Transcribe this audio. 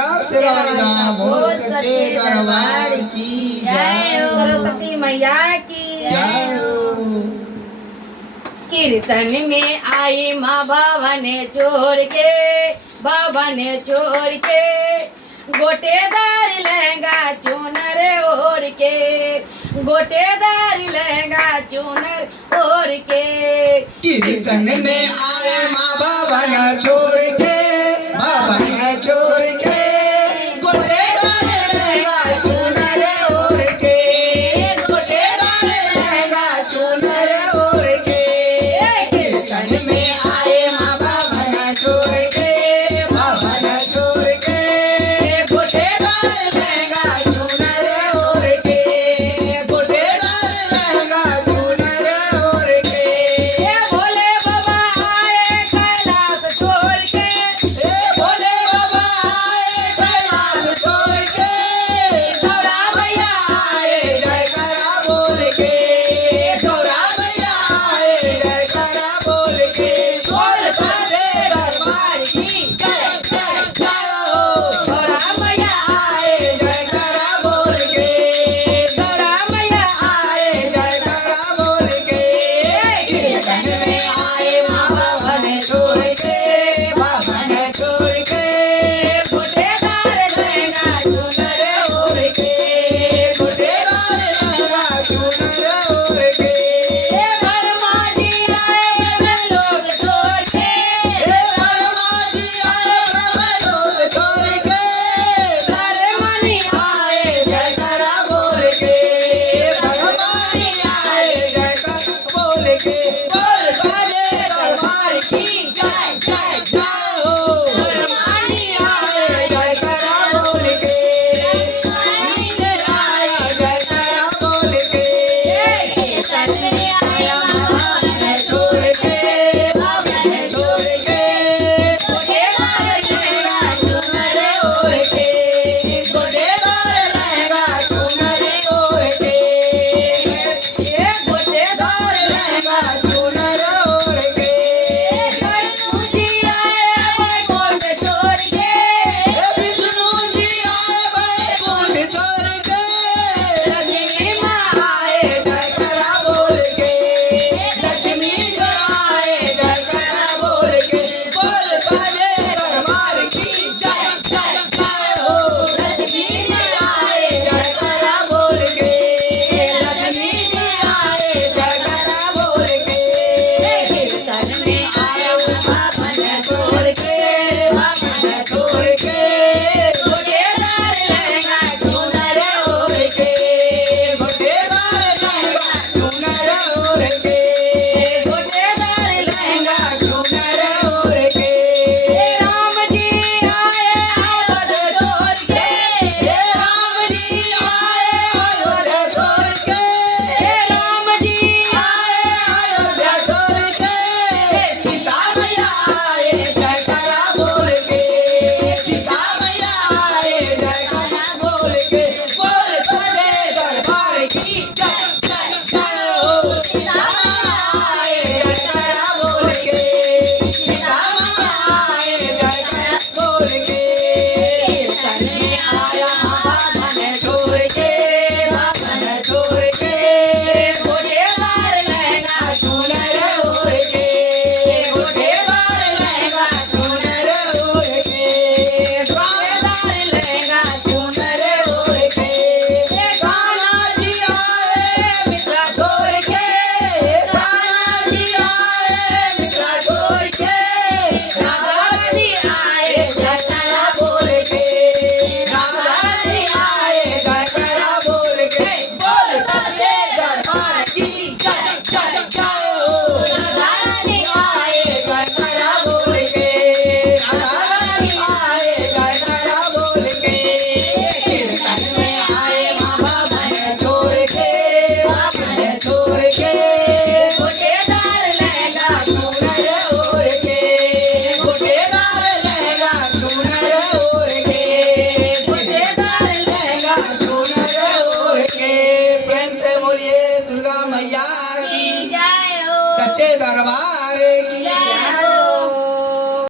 सिरवरदा बोल सच्चे दरबार की जय हो। सरस्वती मैया की जय हो। कीर्तन में आई माँ बाबा ने छोड़ के गोटेदार लहंगा चुनर ओढ़ के गोटेदार लहंगा चुनर ओढ़ के कीर्तन में आए माँ बाबा ने छोड़ के बाबा ने छोड़ के गोटेदार लहंगा चुनर ओढ़ के गोटेदार लहंगा चुनर ओढ़ के कीर्तन में आए माँ बाबा ने छोड़ के बाबा ने छोड़ के गोटेदार लहंगा चुनर ओढ़ के गोटेदार लहंगा चुनर ओढ़ के भोले बाबा आए कैलाश छोड़ के भोले बाबा आए कैलाश छोड़ के गौरा मैया आए जयकारा बोल के गौरा मैया आए जयकारा बोल के बोल सच्चे दरबार की जय जय जय हो। गौरा मैया आए जयकारा बोल के गौरा मैया आए जयकारा बोल के कीर्तन में आए माँ बाबा ने छोड़ के बाबा ने छोड़ के गोटेदार लहंगा चुनर ओढ़ के गोटेदार लहंगा चुनर ओढ़ के वर्मा जी आए ब्रह्म लोक छोड़ के वर्मा जी आए ब्रह्म लोक छोड़ के धर्मनी आए जयकारा बोल के धर्मानी आए जयकारा बोल के बोल सच्चे दरबार की जय जय जय हो। धर्मानी आए जयकारा बोल के नीले आए जयकारा बोल के कीर्तन में आया बाबा ने छोड़ के बाबा ने छोड़ के गोटेदार लहंगा चुनर ओढ़ के गोटेदार लहंगा चुनर ओढ़ के गोटेदार लहंगा चुनर ओढ़ के विष्णु जी आए वैकुंठ छोड़ के विष्णु जी आए वैकुंठ छोड़ के लक्ष्मी माँ आए जयकारा बोल के लक्ष्मी जी आए जयकारा बोल के बोल सच्चे दरबार की जय जय जय हो। लक्ष्मी जी आए जयकारा बोल के लक्ष्मी जी आए जयकारा बोल के कीर्तन में आए बाबा ने छोड़ के बाबा ने छोड़ के गोटेदार लहंगा चुनर ओढ़ के गोटेदार लहंगा चुनर ओढ़ के गोटेदार लहंगा चुनर ओढ़ के राम जी आए अवध छोड़ के राम जी आए अयोध्या छोड़ के राम जी आए अयोध्या छोड़ के सीता मैया आए जयकारा बोल के सीता मैया आए जयकारा बोल के बोल सच्चे दरबार की जय जय जय हो। सीता मैया आए जयकारा बोल के सीता मैया आए जयकारा बोल के कीर्तन में आया बाबा ने छोड़ के बाबा ने छोड़ के गोटेदार लहंगा चुनर ओढ़ के गोटेदार लहंगा चुनर ओढ़ के गोटेदार लहंगा चुनर ओढ़ के गाना जी आए मित्रा छोड़ के गाना जी आए मित्रा छोड़ के राधा जी आए जयकारा बोल के राधा जी आए जयकारा बोल के बोल सच्चे दरबार की जय जय जय हो। राधा जी आए जयकारा बोल के राधा जी आए